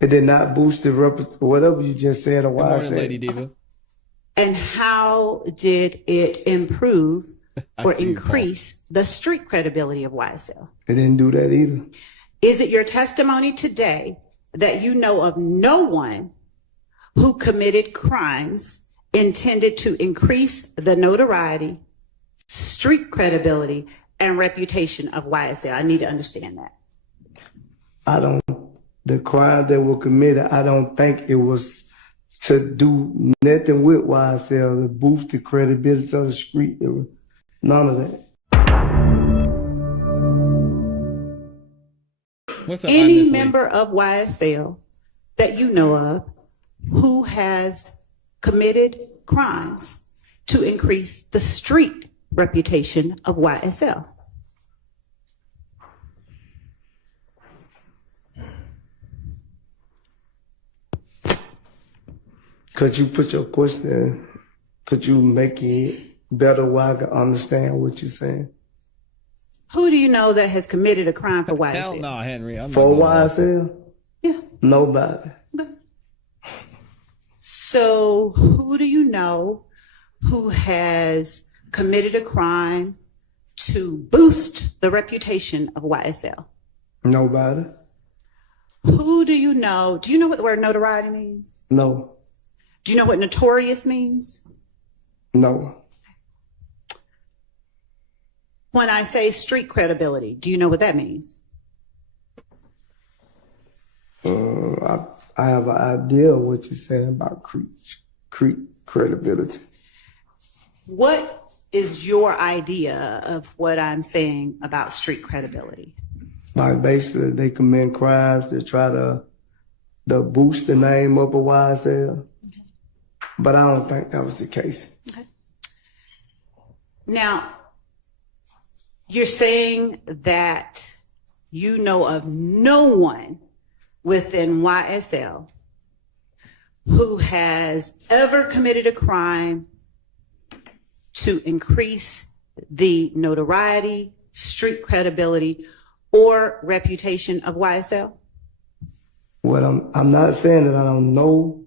It did not boost the whatever you just said a while ago. Lady Diva. And how did it improve or increase the street credibility of YSL? It didn't do that either. Is it your testimony today that you know of no one who committed crimes intended to increase the notoriety, street credibility, and reputation of YSL? I need to understand that. The crime that were committed, I don't think it was to do nothing with YSL to boost the credibility of the street. There was none of that. What's up, Any member of YSL that you know of who has committed crimes to increase the street reputation of YSL? Could you put your question, could you make it better where I can understand what you're saying? Who do you know that has committed a crime for YSL? Hell no, Henry. For YSL? Yeah. Nobody. Okay. So who do you know who has committed a crime to boost the reputation of YSL? Nobody. Who do you know? Do you know what the word notoriety means? No. Do you know what notorious means? No. When I say street credibility, do you know what that means? I have an idea of what you're saying about credibility. What is your idea of what I'm saying about street credibility? Like basically they commit crimes to try to boost the name up of YSL. Okay. But I don't think that was the case. Okay. Now, you're saying that you know of no one within YSL who has ever committed a crime to increase the notoriety, street credibility, or reputation of YSL? Well, I'm not saying that I don't know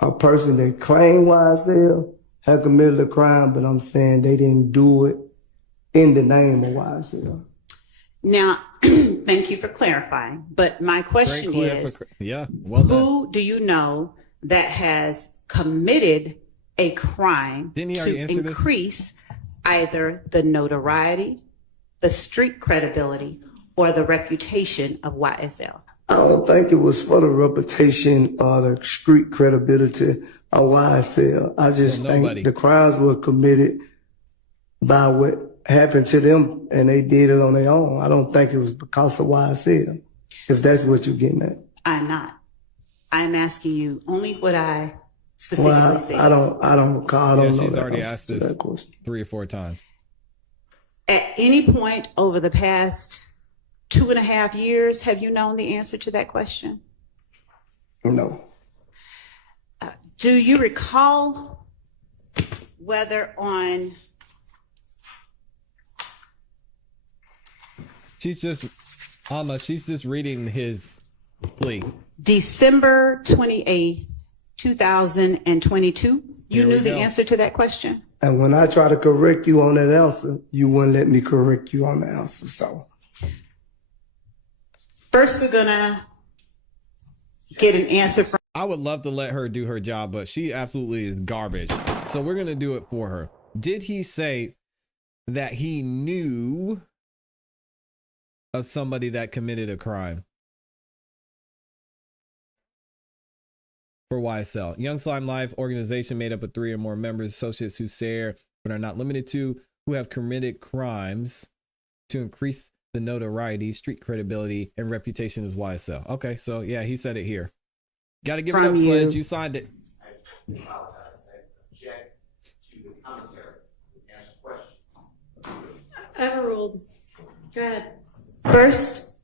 a person that claimed YSL had committed a crime, but I'm saying they didn't do it in the name of YSL. Now, thank you for clarifying, but my question is, who do you know that has committed a crime to increase either the notoriety, the street credibility, or the reputation of YSL? I don't think it was for the reputation or the street credibility of YSL. I just think the crimes were committed by what happened to them and they did it on their own. I don't think it was because of YSL, if that's what you're getting at. I'm not. I'm asking you only what I specifically said. I don't recall. I don't know. She's already asked this 3 or 4 times. At any point over the past 2.5 years, have you known the answer to that question? No. Do you recall whether on... She's just reading his plea. December 28th, 2022, you knew the answer to that question? And when I try to correct you on that answer, you wouldn't let me correct you on the answer, so. First, we're gonna get an answer from... I would love to let her do her job, but she absolutely is garbage. So we're gonna do it for her. Did he say that he knew of somebody that committed a crime for YSL? Young Slime Life organization made up of 3 or more members, associates who share but are not limited to, who have committed crimes to increase the notoriety, street credibility, and reputation of YSL. Okay, so yeah, he said it here. Got to give it up, Sledge. You signed it. I object to the commentary. Ask a question. Overruled. Go ahead. First,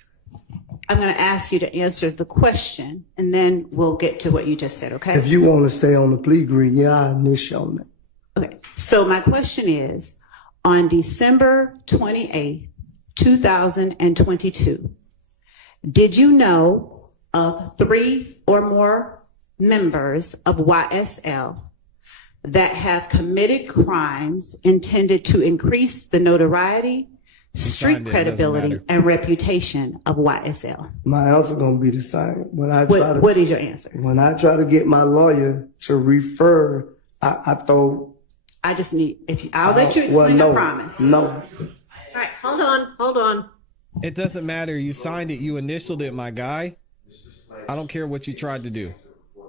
I'm going to ask you to answer the question, and then we'll get to what you just said, okay? If you want to stay on the plea agreement, yeah, I initiate on it. Okay, so my question is, on December 28th, 2022, did you know of 3 or more members of YSL that have committed crimes intended to increase the notoriety, street credibility, and reputation of YSL? My answer gonna be the same. What is your answer? When I try to get my lawyer to refer, I throw. I just need, I'll let you explain, I promise. No. All right, hold on. It doesn't matter. You signed it. You initialed it, my guy. I don't care what you tried to do.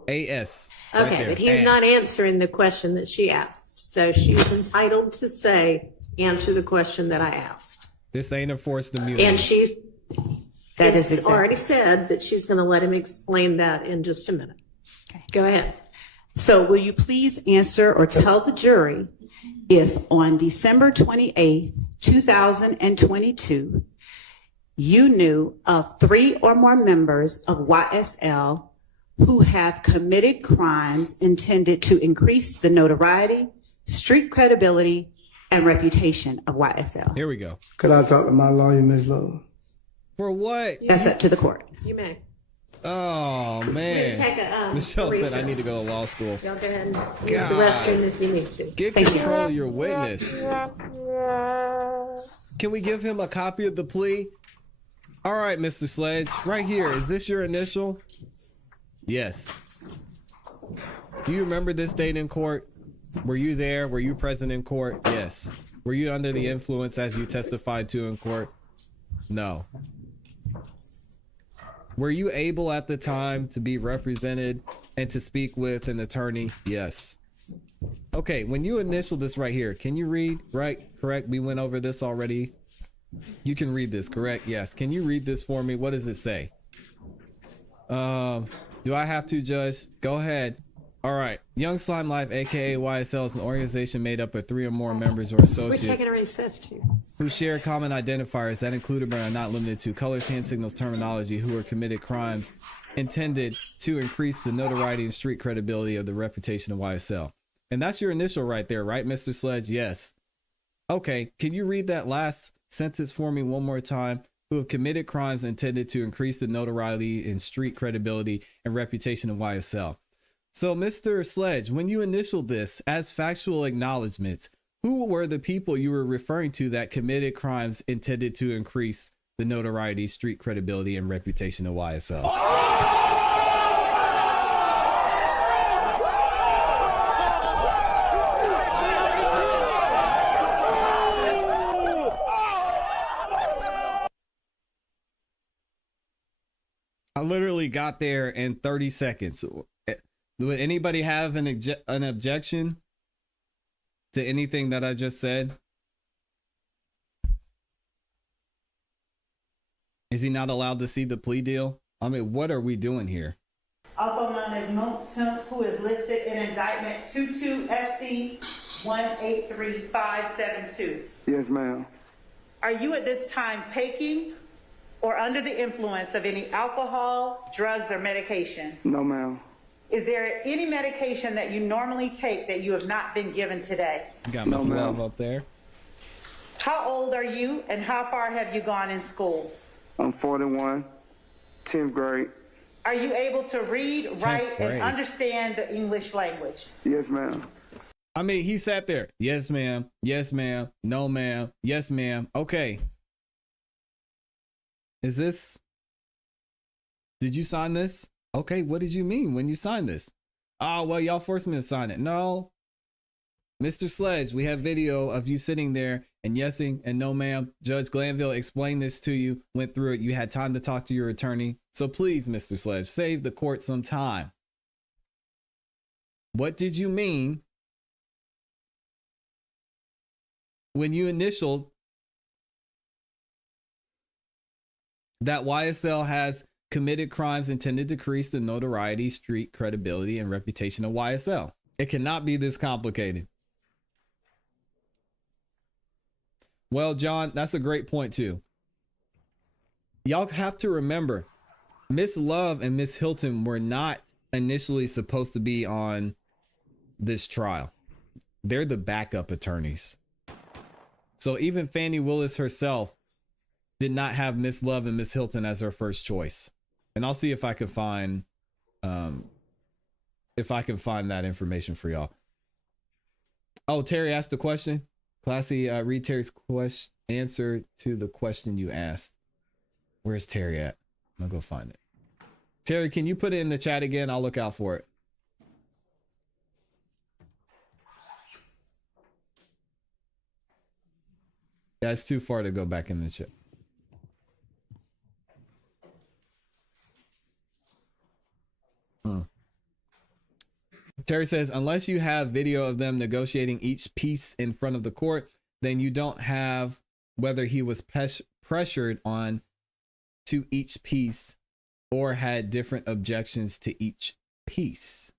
AS. Okay, but he's not answering the question that she asked. So she's entitled to answer the question that I asked. This ain't a forced immunity. And she That is has exactly. already said that she's going to let him explain that in just a minute. Okay. Go ahead. So will you please answer or tell the jury if on December 28th, 2022, you knew of 3 or more members of YSL who have committed crimes intended to increase the notoriety, street credibility, and reputation of YSL? Here we go. Could I talk to my lawyer, Ms. Love? For what? That's up to the court. You may. Oh, We're man. gonna take a Michelle said I recess. need to go to law school. Y'all go ahead and use God. the restroom if you need to. Get Thank you. control of your witness. Can we give him a copy of the plea? All right, Mr. Sledge, right here. Is this your initial? Yes. Do you remember this date in court? Were you there? Were you present in court? Yes. Were you under the influence as you testified to in court? No. Were you able at the time to be represented and to speak with an attorney? Yes. Okay, when you initial this right here, can you read? Right? Correct? We went over this already. You can read this, correct? Yes. Can you read this for me? What does it say? Do I have to, Judge? Go ahead. All right. Young Slime Life, aka YSL, is an organization made up of 3 or more members or We're associates taking a recess too. who share common identifiers that include but are not limited to colors, hand signals, terminology, who are committed crimes intended to increase the notoriety and street credibility of the reputation of YSL. And that's your initial right there, right, Mr. Sledge? Yes. Okay. Can you read that last sentence for me one more time? Who have committed crimes intended to increase the notoriety and street credibility and reputation of YSL. So, Mr. Sledge, when you initialed this as factual acknowledgments, who were the people you were referring to that committed crimes intended to increase the notoriety, street credibility, and reputation of YSL? I literally got there in 30 seconds. Would anybody have an objection to anything that I just said? Is he not allowed to see the plea deal? I mean, what are we doing here? Also known as Mounk Tounk, who is listed in indictment 22SC 183572. Yes, ma'am. Are you at this time taking or under the influence of any alcohol, drugs, or medication? No, ma'am. Is there any medication that you normally take that you have not been given today? Got No, Miss Love ma'am. up there. How old are you and how far have you gone in school? I'm 41, 10th grade. Are you able to read, write, grade. and understand the English language? Yes, ma'am. I mean, he sat there. Yes, ma'am. Yes, ma'am. No, ma'am. Yes, ma'am. Okay. Is this? Did you sign this? Okay, what did you mean when you signed this? Oh, well, y'all forced me to sign it. No. Mr. Sledge, we have video of you sitting there and yesing and no, ma'am. Judge Glanville explained this to you, went through it. You had time to talk to your attorney. So please, Mr. Sledge, save the court some time. What did you mean when you initialed that YSL has committed crimes intended to decrease the notoriety, street credibility, and reputation of YSL? It cannot be this complicated. Well, John, that's a great point too. Y'all have to remember, Miss Love and Miss Hilton were not initially supposed to be on this trial. They're the backup attorneys. So even Fannie Willis herself did not have Miss Love and Miss Hilton as her first choice. And I'll see if I can find that information for y'all. Oh, Terry asked the question. ClassE, read Terry's answer to the question you asked. Where's Terry at? I'm gonna go find it. Terry, can you put it in the chat again? I'll look out for it. Yeah, it's too far to go back in the chat. Terry says, unless you have video of them negotiating each piece in front of the court, then you don't have whether he was pressured on to each piece or had different objections to each piece.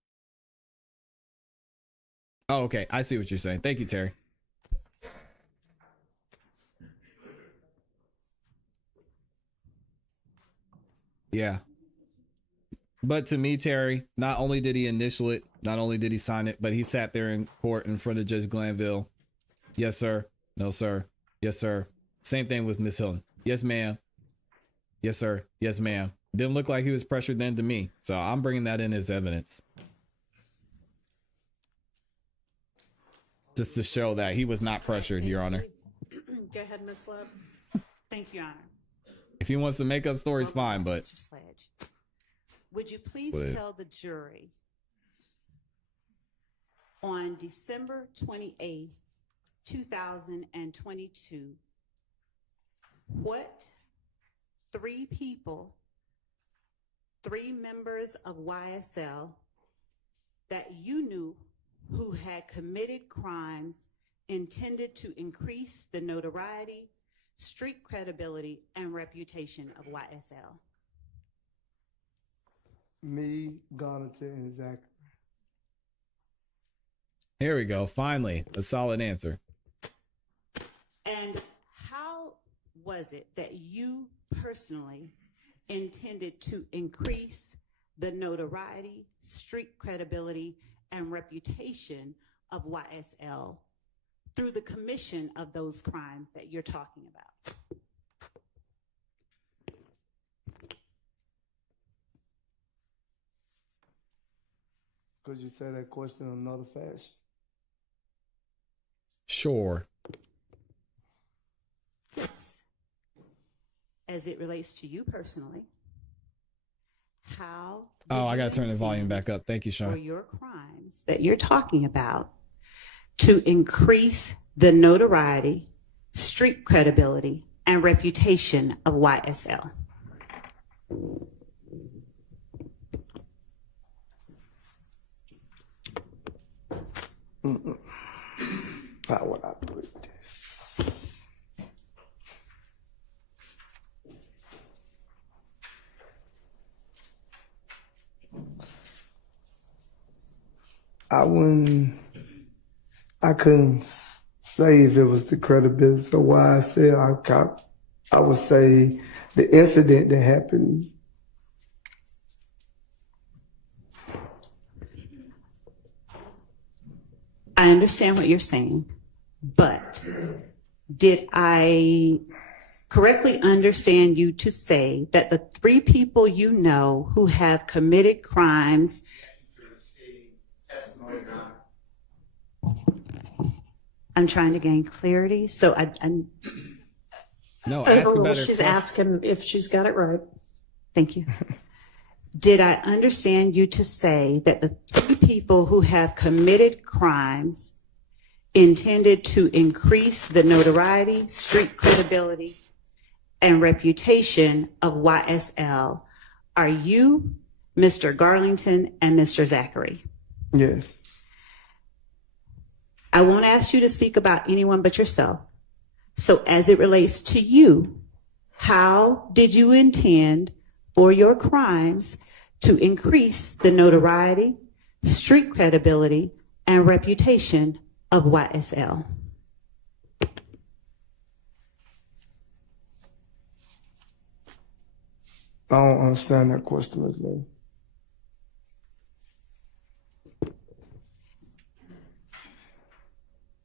Oh, okay. I see what you're saying. Thank you, Terry. Yeah. But to me, Terry, not only did he initial it, not only did he sign it, but he sat there in court in front of Judge Glanville. Yes, sir. No, sir. Yes, sir. Same thing with Miss Hilton. Yes, ma'am. Yes, sir. Yes, ma'am. Didn't look like he was pressured then to me. So I'm bringing that in as evidence. Just to show that he was not pressured, Your Honor. Go ahead, Ms. Love. Thank you, Your Honor. If he wants to make up stories, fine, but... Mr. Sledge, would you please tell the jury on December 28th, 2022, what three members of YSL that you knew who had committed crimes intended to increase the notoriety, street credibility, and reputation of YSL? Me, Garnett, and Zachary. Here we go. Finally, a solid answer. And how was it that you personally intended to increase the notoriety, street credibility, and reputation of YSL through the commission of those crimes that you're talking about? Could you say that question in another fashion? Sure. Yes. As it relates to you personally, how... Oh, I got to turn the volume back up. Thank you, for Sean. your crimes that you're talking about to increase the notoriety, street credibility, and reputation of YSL? How would I put this? I couldn't say if it was the credibility or why I said I would say the incident that happened. I understand what you're saying, but did I correctly understand you to say that the three people you know who have committed crimes... I'm trying to gain clarity, so No, ask a better She's question. asking if she's got it right. Thank you. Did I understand you to say that the three people who have committed crimes intended to increase the notoriety, street credibility, and reputation of YSL are you, Mr. Garlington, and Mr. Zachary? Yes. I won't ask you to speak about anyone but yourself. So as it relates to you, how did you intend for your crimes to increase the notoriety, street credibility, and reputation of YSL? I don't understand that question, Ms. Love.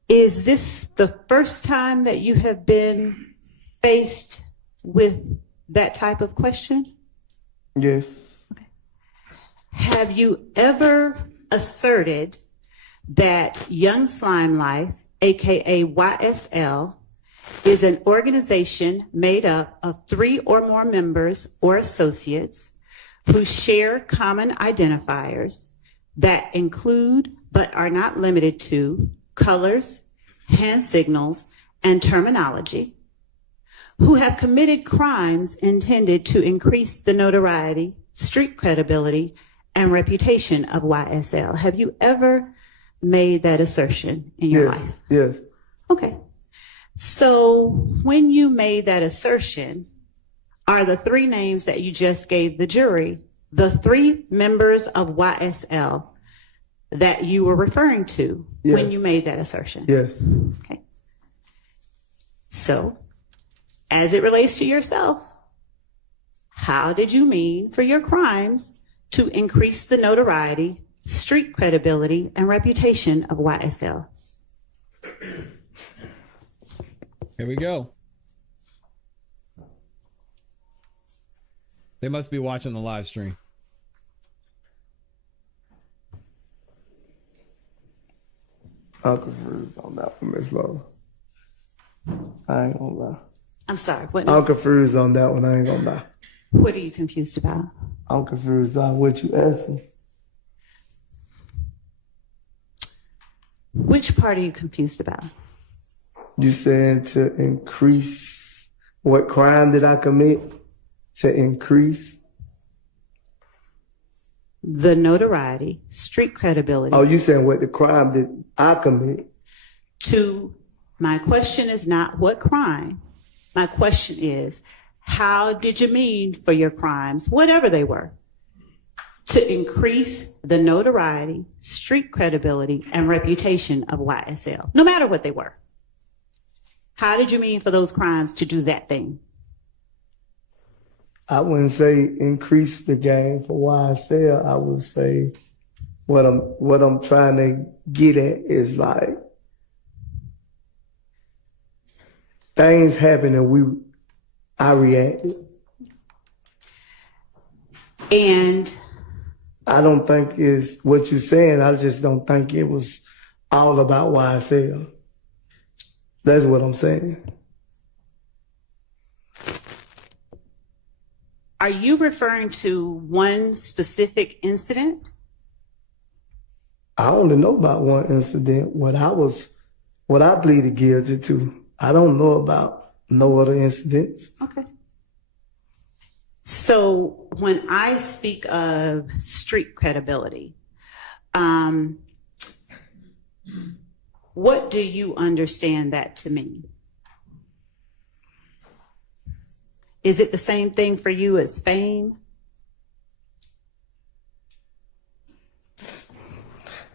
Is this the first time that you have been faced with that type of question? Yes. Have you ever asserted that Young Slime Life, aka YSL, is an organization made up of 3 or more members or associates who share common identifiers that include but are not limited to colors, hand signals, and terminology, who have committed crimes intended to increase the notoriety, street credibility, and reputation of YSL? Have you ever made that assertion in your life? Yes. Okay. So when you made that assertion, are the 3 names that you just gave the jury the 3 members of YSL that you were referring to when you made that assertion? Yes. Okay. So, as it relates to yourself, how did you mean for your crimes to increase the notoriety, street credibility, and reputation of YSL? Here we go. They must be watching the live stream. I'm confused on that one, Miss Lola. I ain't gonna lie. I'm sorry, what? I'm confused on that one. I ain't gonna lie. What are you confused about? I'm confused on what you asking. Which part are you confused about? You saying to increase, what crime did I commit to increase? The notoriety, street credibility. Oh, you saying what the crime did I commit? My question is not what crime. My question is, how did you mean for your crimes, whatever they were, to increase the notoriety, street credibility, and reputation of YSL, no matter what they were? How did you mean for those crimes to do that thing? I wouldn't say increase the game for YSL. I would say what I'm trying to get at is like things happen and I reacted. And I don't think it's what you're saying. I just don't think it was all about YSL. That's what I'm saying. are you referring to one specific incident? I only know about one incident. What I pleaded guilty to. I don't know about no other incidents. Okay. So when I speak of street credibility, what do you understand that to mean? Is it the same thing for you as fame?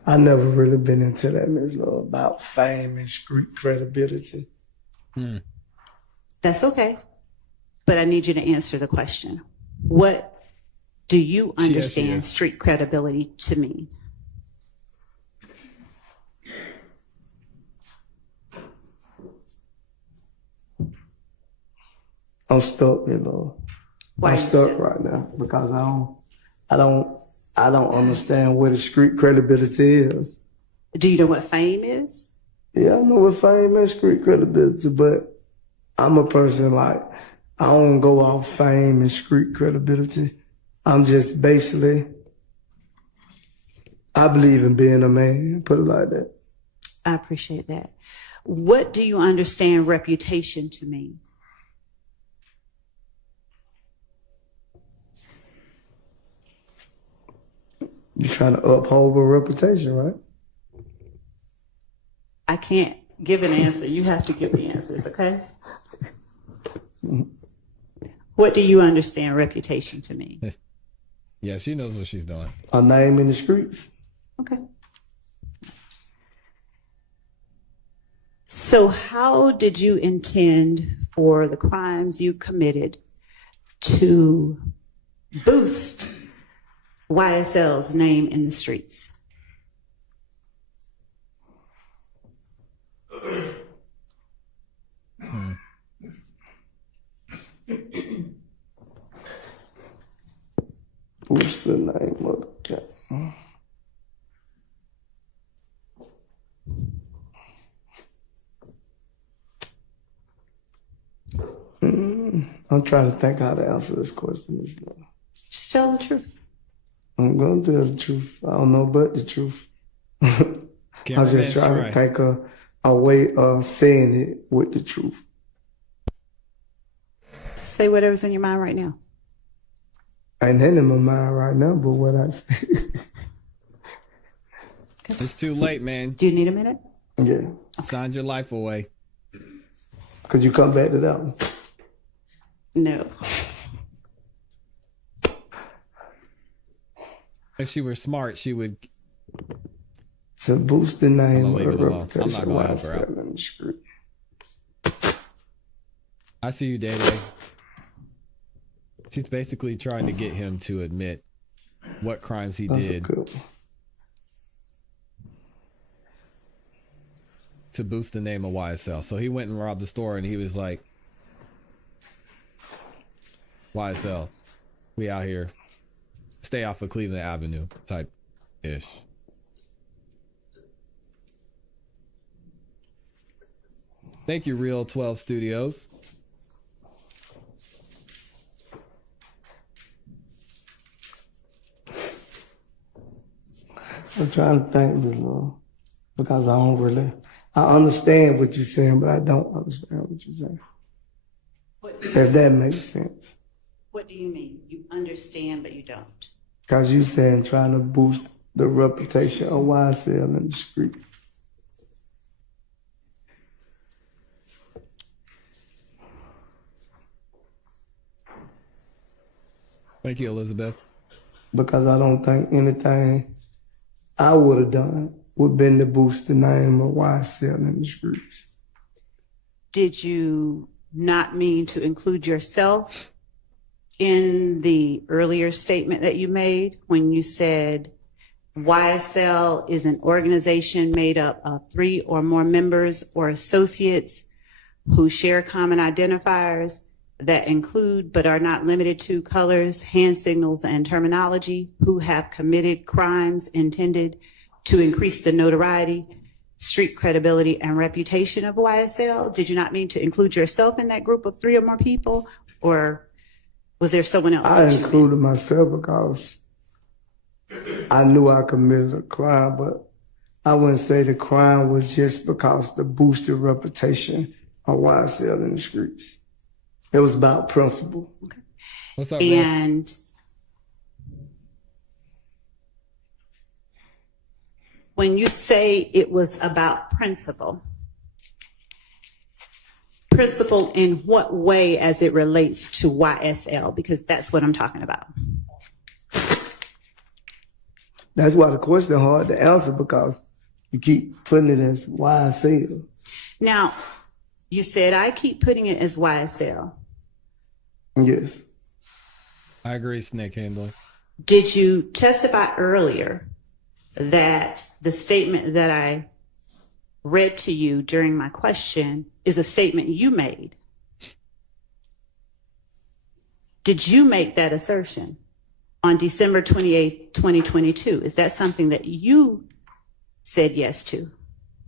I never really been into that, Ms. Love, about fame and street credibility. That's okay. But I need you to answer the question. What do you understand street credibility to mean? I'm stuck, Ms. Love. Why I'm are you stuck right now because I don't understand what a street credibility is. Do you know what fame is? Yeah, I know what fame and street credibility, but I'm a person like, I don't go off fame and street credibility. I'm just basically, I believe in being a man, put it like that. I appreciate that. What do you understand reputation to mean? You're trying to uphold a reputation, right? I can't give an answer. You have to give the answers, okay? What do you understand reputation to mean? Yeah, she knows what she's doing. A name in the streets. Okay. So how did you intend for the crimes you committed to boost YSL's name in the streets? boost the name of the cat. I'm trying to think how to answer this question. Just tell the truth. I'm going to tell the truth. I don't know but the truth. I'm just trying to think a way of saying it with the truth. Say whatever's in your mind right now. Ain't nothing in my mind right now but what I say. It's too late, man. Do you need a minute? Yeah. Signed your life away. Could you come back to that one? No. If she were smart, she would. To boost the name I'm or gonna leave it alone. I'm not reputation gonna while help her out. selling the street. I see you, Day Day. She's basically trying to get him to admit what crimes he did to boost the name of YSL. So he went and robbed the store and he was like, YSL, we out here. Stay off of Cleveland Avenue type ish. Thank you, Real 12 Studios. I'm trying to think this little because I understand what you're saying, but I don't understand what you're saying. If that makes sense. What do you mean? You understand, but you don't. Because you saying trying to boost the reputation of YSL in the street. Thank you, Elizabeth. Because I don't think anything I would have done would been to boost the name of YSL in the streets. Did you not mean to include yourself in the earlier statement that you made when you said YSL is an organization made up of 3 or more members or associates who share common identifiers that include but are not limited to colors, hand signals, and terminology, who have committed crimes intended to increase the notoriety, street credibility, and reputation of YSL? Did you not mean to include yourself in that group of 3 or more people, or was there someone else? I included myself because I knew I committed a crime, but I wouldn't say the crime was just because the boosted reputation of YSL in the streets. It was about principle. Okay. What's up, and Rose? When you say it was about principle in what way as it relates to YSL? Because that's what I'm talking about. That's why the question is hard to answer, because you keep putting it as YSL. Now, you said I keep putting it as YSL. Yes. I agree, snake handling. Did you testify earlier that the statement that I read to you during my question is a statement you made? Did you make that assertion on December 28th, 2022? Is that something that you said yes to?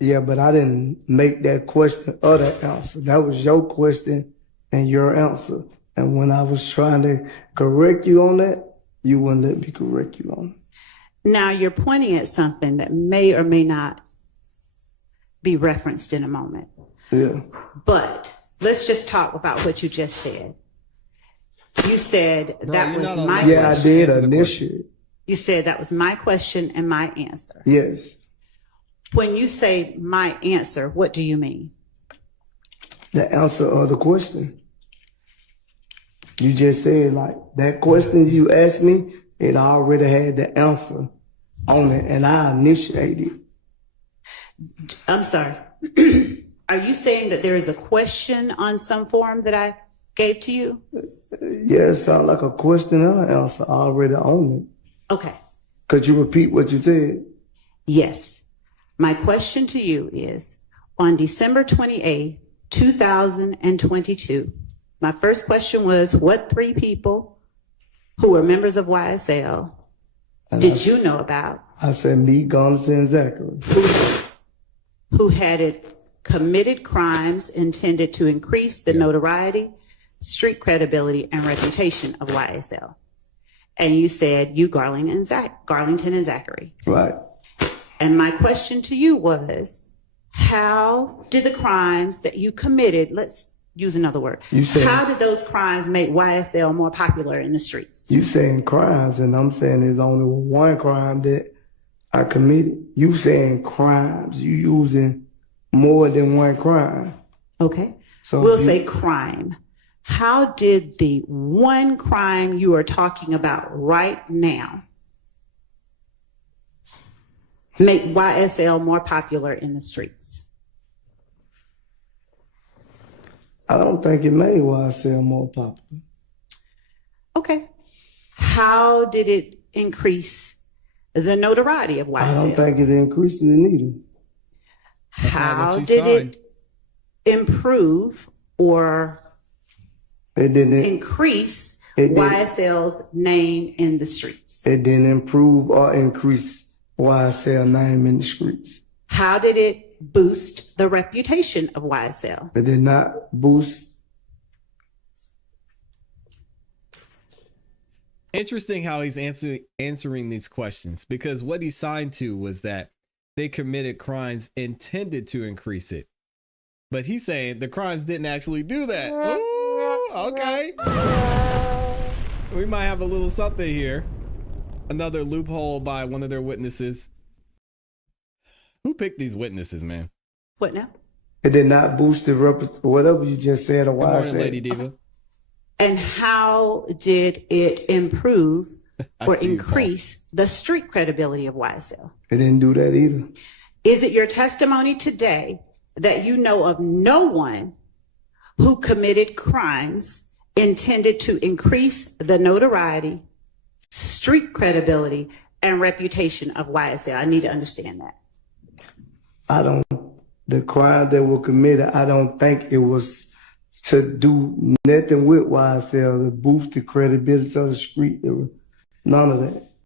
Yeah, but I didn't make that question or that answer. That was your question and your answer. And when I was trying to correct you on that, you wouldn't let me correct you on it. Now you're pointing at something that may or may not be referenced in a moment. Yeah. But let's just talk about what you just said. You said that was my question. Yeah, I did initially. You said that was my question and my answer. Yes. When you say my answer, what do you mean? The answer of the question. You just said, like, that question you asked me, it already had the answer on it, and I initiated. I'm sorry. Are you saying that there is a question on some form that I gave to you? Yeah, it sounded like a question and an answer already on it. Okay. Could you repeat what you said? Yes. My question to you is, on December 28th, 2022, my first question was, what 3 people who were members of YSL did you know about? I said me, Garnison, and Zachary. Who had committed crimes intended to increase the notoriety, street credibility, and reputation of YSL. And you said you, Garlington and Zachary. Right. And my question to you was, how did the crimes that you committed, let's use another word, how did those crimes make YSL more popular in the streets? You saying crimes, and I'm saying there's only one crime that I committed. You saying crimes. You using more than one crime. Okay. So we'll say crime. How did the one crime you are talking about right now make YSL more popular in the streets? I don't think it made YSL more popular. Okay. How did it increase the notoriety of YSL? I don't think it increased it either. How did it improve or it didn't increase YSL's name in the streets? It didn't improve or increase YSL name in the streets. How did it boost the reputation of YSL? It did not boost. Interesting how he's answering these questions, because what he signed to was that they committed crimes intended to increase it. But he's saying the crimes didn't actually do that. Ooh, okay. We might have a little something here. Another loophole by one of their witnesses. Who picked these witnesses, man? What now? It did not boost the whatever you just said. Good morning, Lady Diva. And how did it improve or increase the street credibility of YSL? It didn't do that either. Is it your testimony today that you know of no one who committed crimes intended to increase the notoriety, street credibility, and reputation of YSL? I need to understand that. The crime that were committed, I don't think it was to do nothing with YSL to boost the credibility of the street. There was none of that.